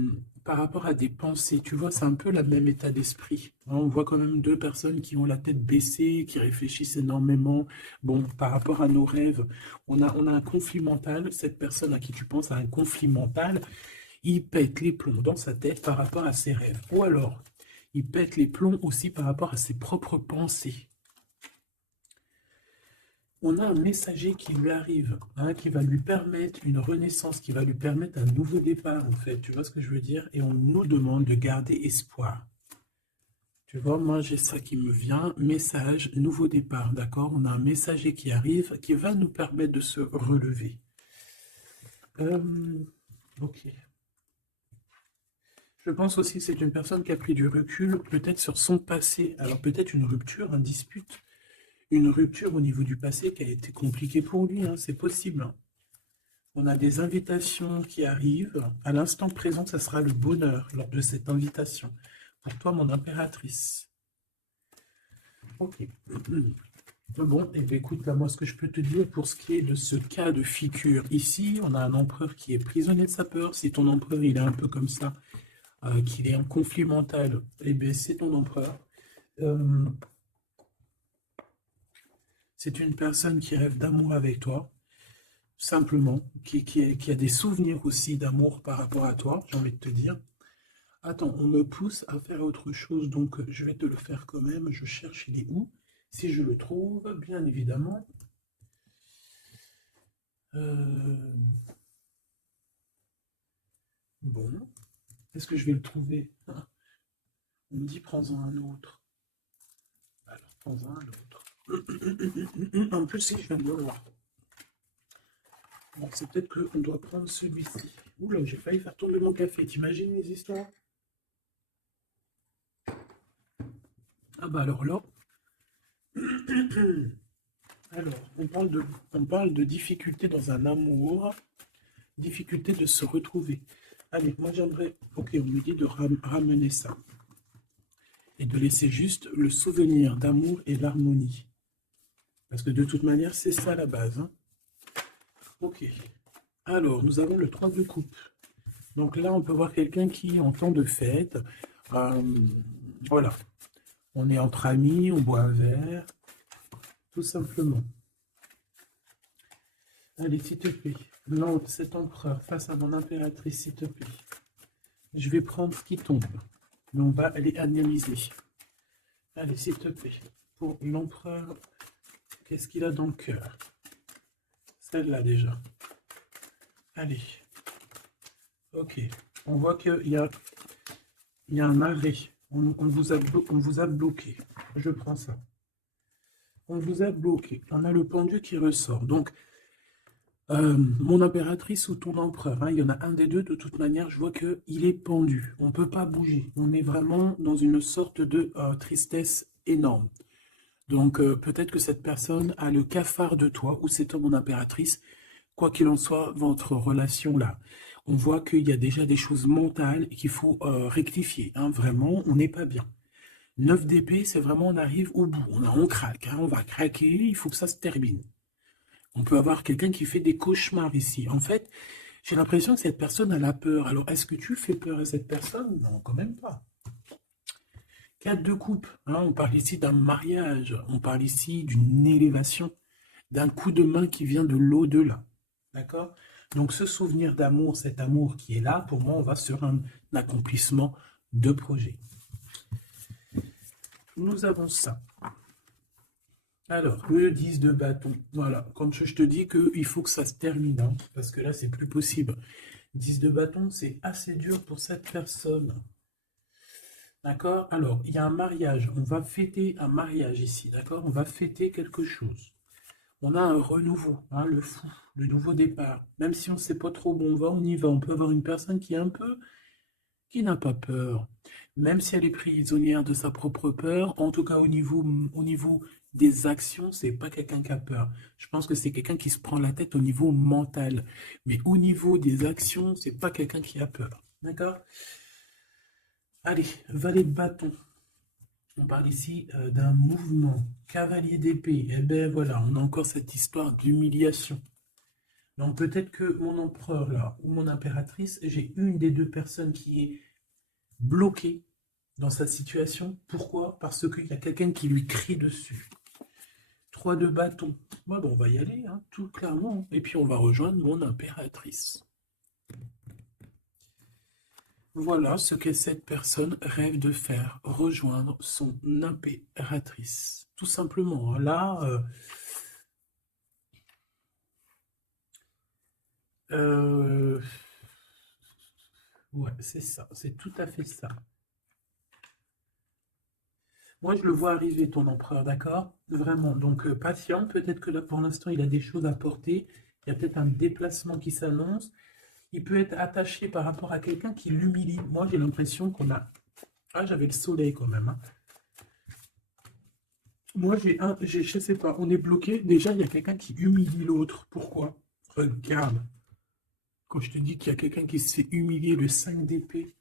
Par rapport à des pensées, tu vois, c'est un peu le même état d'esprit, hein. On voit quand même deux personnes qui ont la tête baissée, qui réfléchissent énormément. Bon, par rapport à nos rêves, on a un conflit mental. Cette personne à qui tu penses a un conflit mental. Il pète les plombs dans sa tête par rapport à ses rêves. Ou alors, il pète les plombs aussi par rapport à ses propres pensées. On a un messager qui lui arrive, hein, qui va lui permettre une renaissance, qui va lui permettre un nouveau départ, en fait. Tu vois ce que je veux dire? Et on nous demande de garder espoir. Tu vois, moi, j'ai ça qui me vient. Message, nouveau départ, d'accord? On a un messager qui arrive, qui va nous permettre de se relever. Ok. Je pense aussi que c'est une personne qui a pris du recul, peut-être sur son passé. Alors peut-être une rupture, une dispute, une rupture au niveau du passé qui a été compliquée pour lui, hein, c'est possible, hein. On a des invitations qui arrivent. À l'instant présent, ça sera le bonheur lors de cette invitation. Pour toi, mon impératrice. Ok. Bon, et bien écoute, là, moi, ce que je peux te dire pour ce qui est de ce cas de figure, ici, on a un empereur qui est prisonnier de sa peur. Si ton empereur, il est un peu comme ça, qu'il est en conflit mental, eh bien, c'est ton empereur. C'est une personne qui rêve d'amour avec toi, simplement, qui a des souvenirs aussi d'amour par rapport à toi, j'ai envie de te dire. Attends, on me pousse à faire autre chose, donc je vais te le faire quand même. Je cherche, il est où? Si je le trouve, bien évidemment. Bon, est-ce que je vais le trouver? Ah, on me dit prends-en un autre. Alors, prends-en un autre. En plus, si je viens de le voir. Bon, c'est peut-être qu'on doit prendre celui-ci. Oula, j'ai failli faire tomber mon café. T'imagines les histoires? Ah bah alors là. Alors, on parle de difficulté dans un amour, difficulté de se retrouver. Allez, moi j'aimerais, ok, on me dit de ramener ça. Et de laisser juste le souvenir d'amour et l'harmonie. Parce que de toute manière, c'est ça la base, hein. Ok. Alors, nous avons le 3 de coupe. Donc là, on peut voir quelqu'un qui, en temps de fête, voilà. On est entre amis, on boit un verre, tout simplement. Allez, s'il te plaît. Non, cet empereur face à mon impératrice, s'il te plaît. Je vais prendre ce qui tombe. Mais on va aller analyser. Allez, s'il te plaît. Pour l'empereur, qu'est-ce qu'il a dans le cœur? Celle-là déjà. Allez. Ok. On voit qu'il y a un arrêt. On vous a bloqué. Je prends ça. On vous a bloqué. On a le pendu qui ressort. Donc, mon impératrice ou ton empereur, hein, il y en a un des deux, de toute manière, je vois qu'il est pendu. On ne peut pas bouger. On est vraiment dans une sorte de tristesse énorme. Donc, peut-être que cette personne a le cafard de toi, ou c'est toi, mon impératrice. Quoi qu'il en soit, votre relation là, on voit qu'il y a déjà des choses mentales qu'il faut rectifier, hein. Vraiment, on n'est pas bien. 9 d'épée, c'est vraiment, on arrive au bout. On craque, hein, on va craquer, il faut que ça se termine. On peut avoir quelqu'un qui fait des cauchemars ici. En fait, j'ai l'impression que cette personne a la peur. Alors, est-ce que tu fais peur à cette personne? Non, quand même pas. 4 de coupe, hein, on parle ici d'un mariage, on parle ici d'une élévation, d'un coup de main qui vient de l'au-delà. D'accord? Donc, ce souvenir d'amour, cet amour qui est là, pour moi, on va sur un accomplissement de projet. Nous avons ça. Alors, le 10 de bâton. Voilà, quand je te dis qu'il faut que ça se termine, hein, parce que là, c'est plus possible. 10 de bâton, c'est assez dur pour cette personne. D'accord? Alors, il y a un mariage. On va fêter un mariage ici, d'accord? On va fêter quelque chose. On a un renouveau, hein, le fou, le nouveau départ. Même si on ne sait pas trop où on va, on y va. On peut avoir une personne qui est un peu, qui n'a pas peur. Même si elle est prisonnière de sa propre peur, en tout cas au niveau des actions, c'est pas quelqu'un qui a peur. Je pense que c'est quelqu'un qui se prend la tête au niveau mental. Mais au niveau des actions, c'est pas quelqu'un qui a peur. D'accord? Allez, valet de bâton. On parle ici d'un mouvement. Cavalier d'épée. Eh bien voilà, on a encore cette histoire d'humiliation. Donc peut-être que mon empereur là, ou mon impératrice, j'ai une des deux personnes qui est bloquée dans cette situation. Pourquoi? Parce qu'il y a quelqu'un qui lui crie dessus. 3 de bâton. Bon, on va y aller, hein, tout clairement. Et puis on va rejoindre mon impératrice. Voilà ce que cette personne rêve de faire, rejoindre son impératrice. Tout simplement. Là, ouais, c'est ça, c'est tout à fait ça. Moi, je le vois arriver, ton empereur, d'accord? Vraiment, donc patient, peut-être que là, pour l'instant, il a des choses à porter. Il y a peut-être un déplacement qui s'annonce. Il peut être attaché par rapport à quelqu'un qui l'humilie. Moi, j'ai l'impression qu'on a... Ah, j'avais le soleil quand même, hein. Moi, je sais pas, on est bloqué. Déjà, il y a quelqu'un qui humilie l'autre. Pourquoi? Regarde. Quand je te dis qu'il y a quelqu'un qui se fait humilier, le 5 d'épée.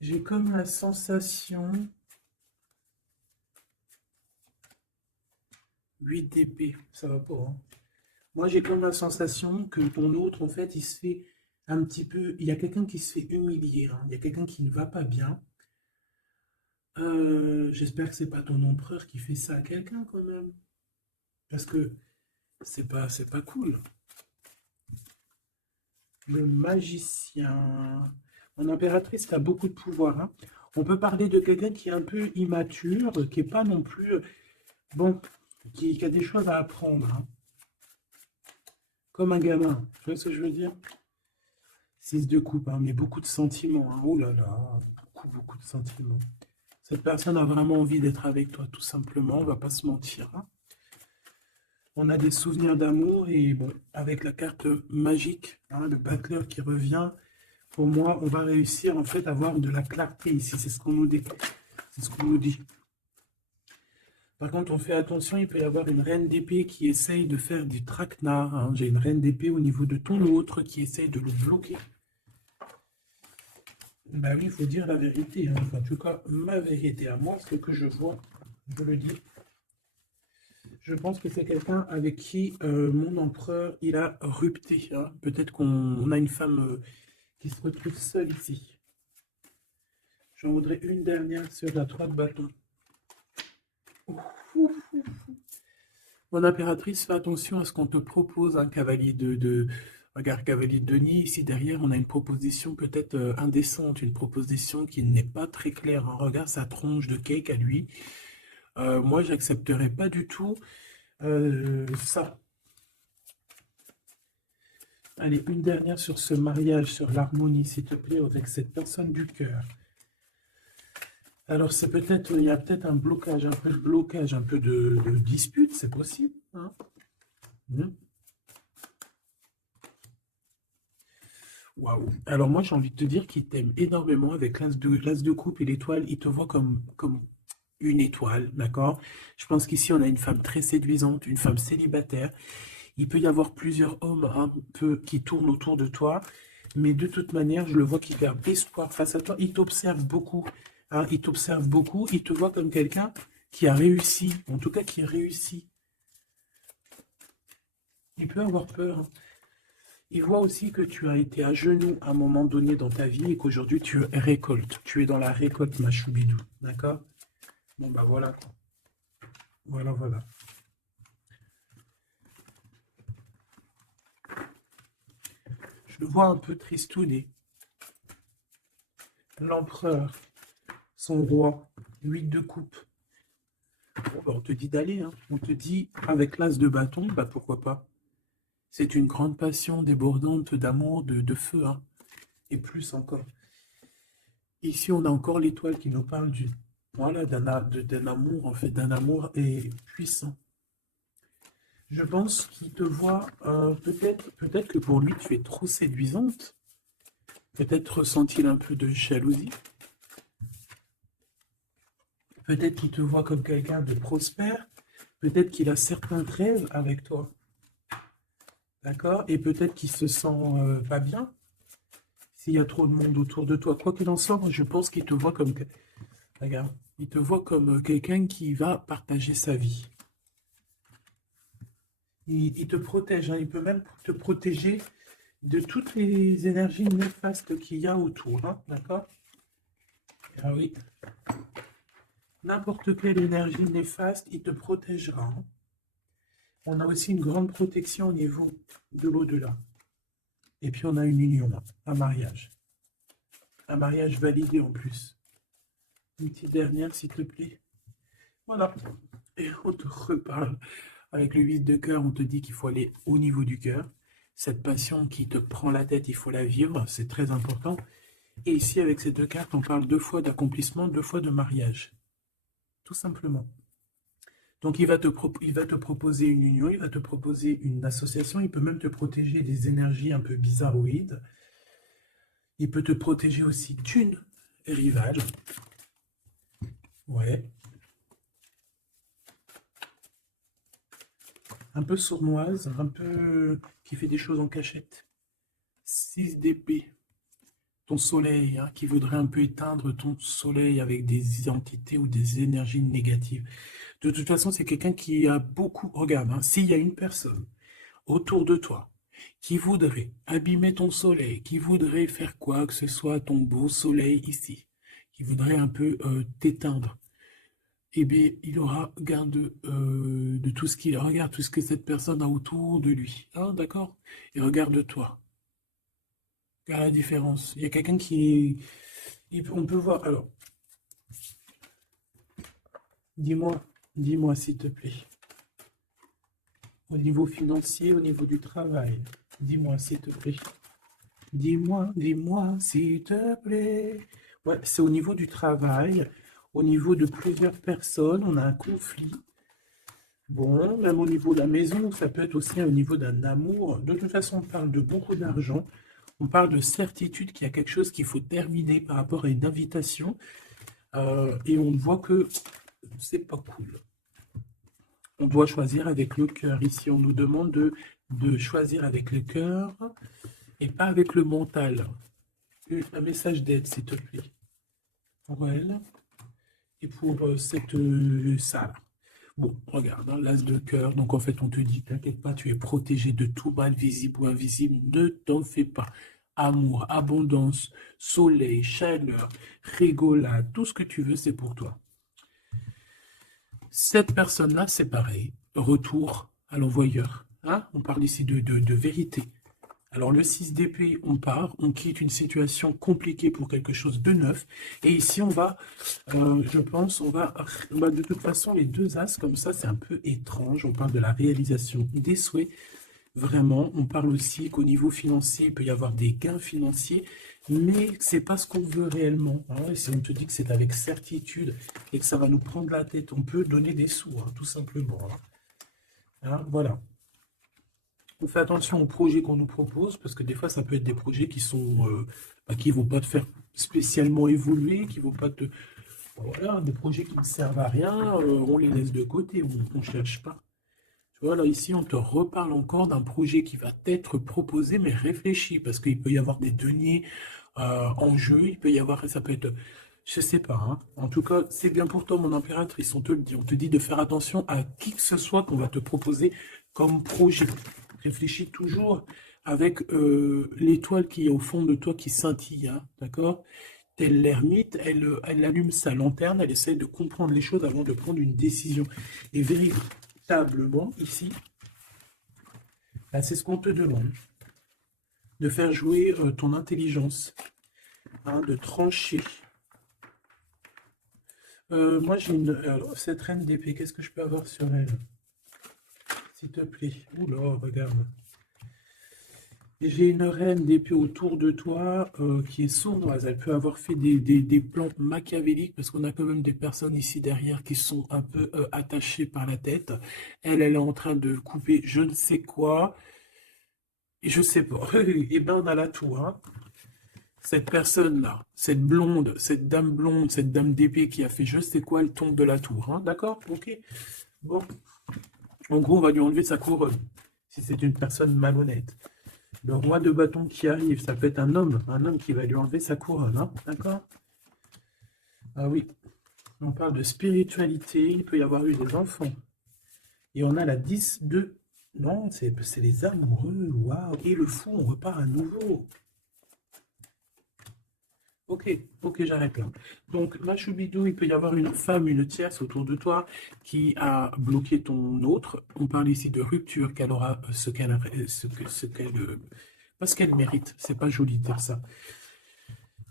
J'ai comme la sensation... 8 d'épée, ça va pas, hein. Moi, j'ai comme la sensation que ton autre, en fait, il se fait un petit peu... Il y a quelqu'un qui se fait humilier, hein. Il y a quelqu'un qui ne va pas bien. J'espère que c'est pas ton empereur qui fait ça à quelqu'un, quand même. Parce que c'est pas cool. Le magicien. Mon impératrice a beaucoup de pouvoir, hein. On peut parler de quelqu'un qui est un peu immature, qui est pas non plus... Bon, qui a des choses à apprendre, hein. Comme un gamin. Tu vois ce que je veux dire? 6 de coupe, hein, mais beaucoup de sentiments, hein. Oh là là, beaucoup de sentiments. Cette personne a vraiment envie d'être avec toi, tout simplement. On va pas se mentir, hein. On a des souvenirs d'amour et bon, avec la carte magique, hein, le battleur qui revient, pour moi, on va réussir en fait à avoir de la clarté ici. C'est ce qu'on nous dit. C'est ce qu'on nous dit. Par contre, on fait attention, il peut y avoir une reine d'épée qui essaye de faire du traquenard, hein. J'ai une reine d'épée au niveau de ton autre qui essaye de le bloquer. Bah oui, il faut dire la vérité, hein. Enfin, en tout cas, ma vérité à moi, ce que je vois, je le dis. Je pense que c'est quelqu'un avec qui mon empereur, il a rupté, hein. Peut-être qu'on a une femme qui se retrouve seule ici. J'en voudrais une dernière sur la 3 de bâton. Ouf, ouf, ouf. Mon impératrice, fais attention à ce qu'on te propose, un cavalier Regarde, cavalier de Denis, ici derrière, on a une proposition peut-être indécente, une proposition qui n'est pas très claire, hein. Regarde sa tronche de cake à lui. Moi, j'accepterais pas du tout ça. Allez, une dernière sur ce mariage, sur l'harmonie, s'il te plaît, avec cette personne du cœur. Alors, c'est peut-être, il y a peut-être un blocage, un peu de dispute, c'est possible, hein. Waouh. Alors moi, j'ai envie de te dire qu'il t'aime énormément avec l'as de coupe et l'étoile. Il te voit comme une étoile, d'accord? Je pense qu'ici, on a une femme très séduisante, une femme célibataire. Il peut y avoir plusieurs hommes un peu qui tournent autour de toi, mais de toute manière, je le vois qui garde espoir face à toi. Il t'observe beaucoup, hein, il t'observe beaucoup. Il te voit comme quelqu'un qui a réussi, en tout cas qui réussit. Il peut avoir peur, hein. Il voit aussi que tu as été à genoux à un moment donné dans ta vie et qu'aujourd'hui tu récoltes. Tu es dans la récolte, ma choubidou. D'accord? Bon, bah voilà. Voilà, voilà. Je le vois un peu tristouné. L'empereur, son roi, 8 de coupe. Bon, bah, on te dit d'aller, hein. On te dit, avec l'as de bâton, bah pourquoi pas. C'est une grande passion débordante d'amour, de feu, hein. Et plus encore. Ici, on a encore l'étoile qui nous parle voilà, d'un amour, en fait, d'un amour et puissant. Je pense qu'il te voit, peut-être que pour lui, tu es trop séduisante. Peut-être ressent-il un peu de jalousie. Peut-être qu'il te voit comme quelqu'un de prospère. Peut-être qu'il a certains rêves avec toi. D'accord? Et peut-être qu'il se sent pas bien s'il y a trop de monde autour de toi. Quoi qu'il en soit, moi, je pense qu'il te voit comme... Regarde, il te voit comme quelqu'un qui va partager sa vie. Il te protège, hein. Il peut même te protéger de toutes les énergies néfastes qu'il y a autour, hein. D'accord? Ah oui. N'importe quelle énergie néfaste, il te protégera, hein. On a aussi une grande protection au niveau de l'au-delà. Et puis on a une union, un mariage. Un mariage validé en plus. Une petite dernière, s'il te plaît. Voilà. Et on te reparle. Avec le 8 de cœur, on te dit qu'il faut aller au niveau du cœur. Cette passion qui te prend la tête, il faut la vivre. C'est très important. Et ici, avec ces deux cartes, on parle 2 fois d'accomplissement, 2 fois de mariage. Tout simplement. Donc, il va te proposer une union, il va te proposer une association, il peut même te protéger des énergies un peu bizarroïdes. Il peut te protéger aussi d'une rivale. Ouais. Un peu sournoise, un peu qui fait des choses en cachette. 6 d'épée. Ton soleil, hein, qui voudrait un peu éteindre ton soleil avec des entités ou des énergies négatives. De toute façon, c'est quelqu'un qui a beaucoup... Regarde, hein, s'il y a une personne autour de toi qui voudrait abîmer ton soleil, qui voudrait faire quoi que ce soit à ton beau soleil ici, qui voudrait un peu t'éteindre, eh bien, il aura garde de tout ce qu'il regarde, tout ce que cette personne a autour de lui. Hein, d'accord? Et regarde toi. Regarde la différence. Il y a quelqu'un qui... On peut voir... Alors, dis-moi s'il te plaît. Au niveau financier, au niveau du travail. Dis-moi s'il te plaît. Dis-moi s'il te plaît. Ouais, c'est au niveau du travail, au niveau de plusieurs personnes, on a un conflit. Bon, même au niveau de la maison, ça peut être aussi au niveau d'un amour. De toute façon, on parle de beaucoup d'argent. On parle de certitude qu'il y a quelque chose qu'il faut terminer par rapport à une invitation. Et on voit que c'est pas cool. On doit choisir avec le cœur. Ici, on nous demande de choisir avec le cœur et pas avec le mental. Un message d'aide, s'il te plaît. Pour elle et pour cette salle. Bon, regarde, hein, l'as de cœur. Donc, en fait, on te dit, t'inquiète pas, tu es protégé de tout mal, visible ou invisible. Ne t'en fais pas. Amour, abondance, soleil, chaleur, rigolade, tout ce que tu veux, c'est pour toi. Cette personne-là, c'est pareil. Retour à l'envoyeur. Hein? On parle ici de vérité. Alors, le 6 d'épée, on part, on quitte une situation compliquée pour quelque chose de neuf. Et ici, on va, je pense, de toute façon, les deux as, comme ça, c'est un peu étrange. On parle de la réalisation des souhaits. Vraiment, on parle aussi qu'au niveau financier, il peut y avoir des gains financiers, mais c'est pas ce qu'on veut réellement. Hein. Et si on te dit que c'est avec certitude et que ça va nous prendre la tête, on peut donner des sous, hein, tout simplement. Hein, voilà. On fait attention aux projets qu'on nous propose, parce que des fois, ça peut être des projets qui sont, qui vont pas te faire spécialement évoluer, qui vont pas te... Voilà, des projets qui ne servent à rien, on les laisse de côté, on ne cherche pas. Tu vois, là, ici, on te reparle encore d'un projet qui va t'être proposé, mais réfléchi, parce qu'il peut y avoir des deniers en jeu, il peut y avoir, ça peut être... Je sais pas, hein. En tout cas, c'est bien pour toi, mon impératrice, on te le dit. On te dit de faire attention à qui que ce soit qu'on va te proposer comme projet. Réfléchis toujours avec l'étoile qui est au fond de toi qui scintille, hein, d'accord? Telle l'ermite, elle allume sa lanterne, elle essaie de comprendre les choses avant de prendre une décision. Et véritablement, ici, c'est ce qu'on te demande. De faire jouer ton intelligence, hein, de trancher. Moi, j'ai une... Alors, cette reine d'épée, qu'est-ce que je peux avoir sur elle? S'il te plaît. Oula, regarde. J'ai une reine d'épée autour de toi qui est sournoise. Elle peut avoir fait des plans machiavéliques parce qu'on a quand même des personnes ici derrière qui sont un peu attachées par la tête. Elle est en train de couper je ne sais quoi. Et je sais pas. Et ben on a la tour. Hein. Cette personne-là, cette blonde, cette dame d'épée qui a fait je sais quoi, elle tombe de la tour. Hein. D'accord? Ok. Bon. En gros, on va lui enlever sa couronne. Si c'est une personne malhonnête. Le roi de bâton qui arrive, ça peut être un homme qui va lui enlever sa couronne, hein, d'accord? Ah oui, on parle de spiritualité, il peut y avoir eu des enfants. Et on a la 10 de... Non, c'est les amoureux, waouh! Et le fou, on repart à nouveau. Ok, j'arrête là. Donc, Machubidou, il peut y avoir une femme, une tierce autour de toi qui a bloqué ton autre. On parle ici de rupture, qu'elle aura pas ce qu'elle mérite. C'est pas joli de dire ça.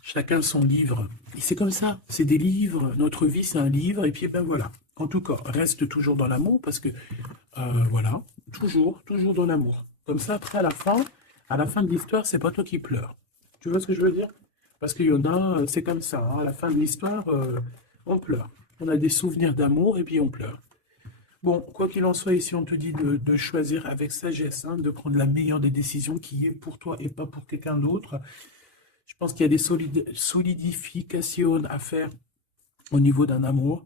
Chacun son livre. Et c'est comme ça, c'est des livres. Notre vie, c'est un livre. Et puis, ben voilà. En tout cas, reste toujours dans l'amour parce que, voilà, toujours dans l'amour. Comme ça, après, à la fin de l'histoire, c'est pas toi qui pleures. Tu vois ce que je veux dire? Parce qu'il y en a, c'est comme ça. Hein, à la fin de l'histoire, on pleure. On a des souvenirs d'amour et puis on pleure. Bon, quoi qu'il en soit, ici, on te dit de choisir avec sagesse, hein, de prendre la meilleure des décisions qui est pour toi et pas pour quelqu'un d'autre. Je pense qu'il y a des solidifications à faire au niveau d'un amour.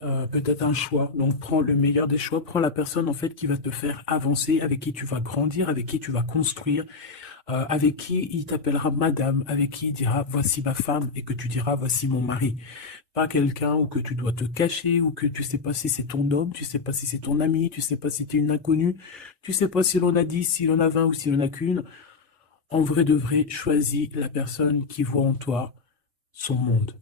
Peut-être un choix. Donc, prends le meilleur des choix. Prends la personne, en fait, qui va te faire avancer, avec qui tu vas grandir, avec qui tu vas construire, avec qui il t'appellera madame, avec qui il dira voici ma femme et que tu diras voici mon mari. Pas quelqu'un où que tu dois te cacher, ou que tu sais pas si c'est ton homme, tu sais pas si c'est ton ami, tu sais pas si tu es une inconnue, tu sais pas si l'on a 10, si l'on a 20 ou si l'on a qu'une. En vrai de vrai, choisis la personne qui voit en toi son monde.